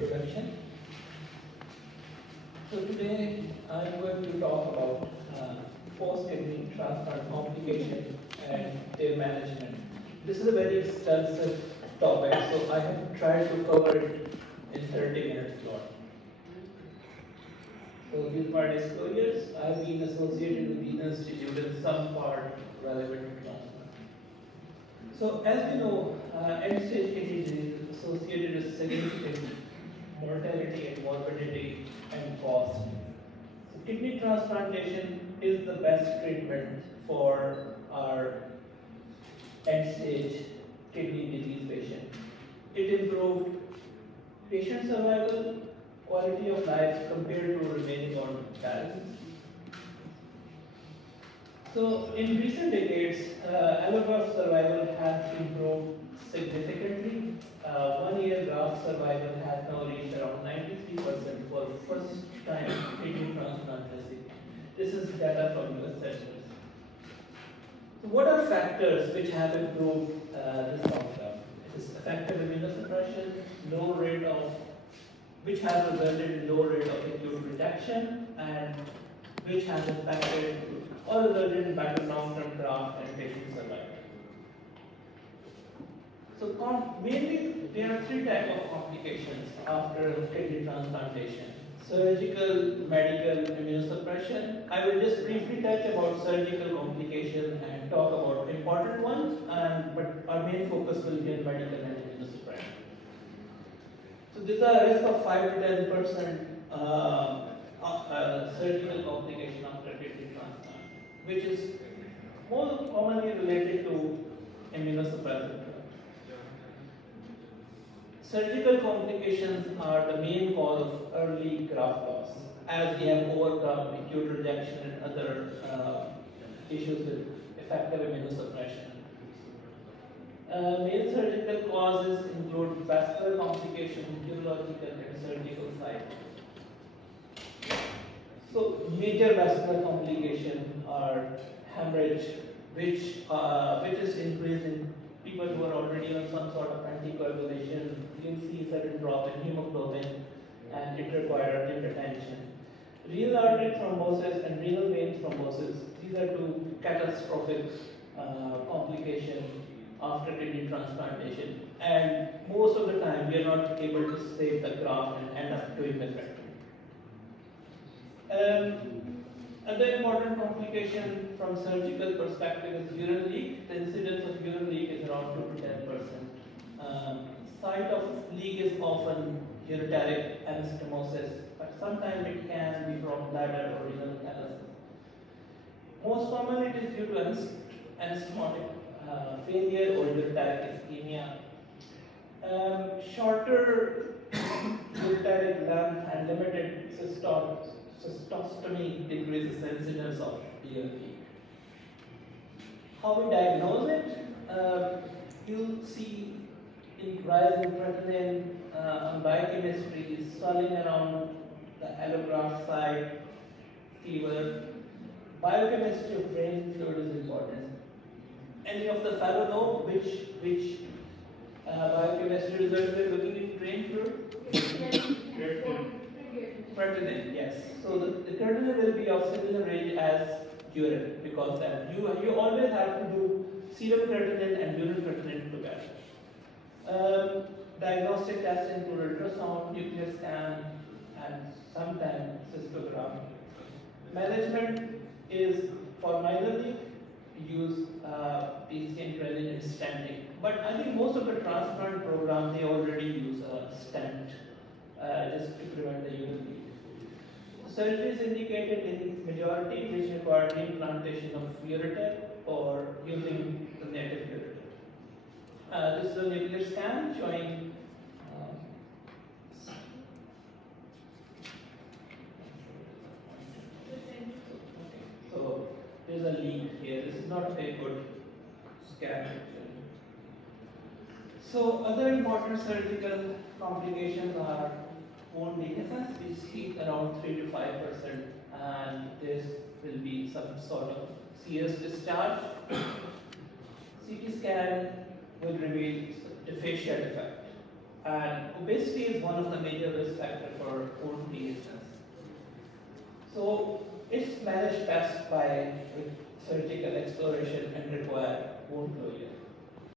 introduction. So today I'm going to talk about post-kidney transplant complication and their management. This is a very extensive topic, so I have tried to cover it in 30 minutes slot. So these are disclosures. I've been associated with these institutes in some part relevant to transplant. So as we know, end-stage kidney disease is associated with significant mortality and morbidity and cost. So kidney transplantation is the best treatment for our end-stage kidney disease patient. It improved patient survival, quality of life compared to remaining on dialysis. So in recent decades, allograft survival has improved significantly. 1 year graft survival has now reached around 93% for first time kidney transplant recipient. This is data from US centers. So what are factors which have improved this outcome? It is effective immunosuppression, low rate of, which has resulted in low rate of acute rejection, and which has impacted or resulted in better long-term graft and patient survival. So mainly there are three types of complications after kidney transplantation. Surgical, medical, immunosuppression. I will just briefly touch about surgical complication and talk about important ones, but our main focus will be on medical and immunosuppression. So these are a risk of 5 to 10% surgical complication after kidney transplant, which is more commonly related to immunosuppressive drugs. Surgical complications are the main cause of early graft loss, as we have overcome acute rejection and other issues with effective immunosuppression. Main surgical causes include vascular complications, urological and surgical site. So major vascular complications are hemorrhage, which is increased in people who are already on some sort of anticoagulation. You'll see sudden drop in hemoglobin, and it requires urgent attention. Renal artery thrombosis and renal vein thrombosis, these are two catastrophic complications after kidney transplantation. And most of the time, we are not able to save the graft and end up doing nephrectomy. Another important complication from surgical perspective is urine leak. The incidence of urine leak is around 2 to 10%. Site of leak is often ureteric anastomosis, but sometimes it can be from bladder or renal calluses. Most commonly, it is due to anastomotic failure or ureteric ischemia. Shorter ureteric length and limited cystostomy decreases the incidence of urine leak. How we diagnose it? You'll see rise in creatinine on biochemistry, swelling around the allograft site, fever. Biochemistry of drain fluid is important. Any of the fellow know which biochemistry results we are looking in drain fluid? Creatinine, yes. So the creatinine will be of similar range as urine, because then you always have to do serum creatinine and urine creatinine together. Diagnostic tests include ultrasound, nuclear scan, and sometimes cystogram. Management is for minor leak, use PCN creatinine and stenting. But I think most of the transplant program they already use a stent just to prevent the urine leak. Surgery is indicated in majority which require reimplantation of ureter or using the native ureter. This is a nuclear scan showing so there's a leak here. This is not a very good scan. So other important surgical complications are wound dehiscence. We see around 3 to 5%, and this will be some sort of serous discharge. CT scan will reveal deficient effect. And obesity is one of the major risk factors for wound dehiscence. So it's managed best by surgical exploration and require wound closure.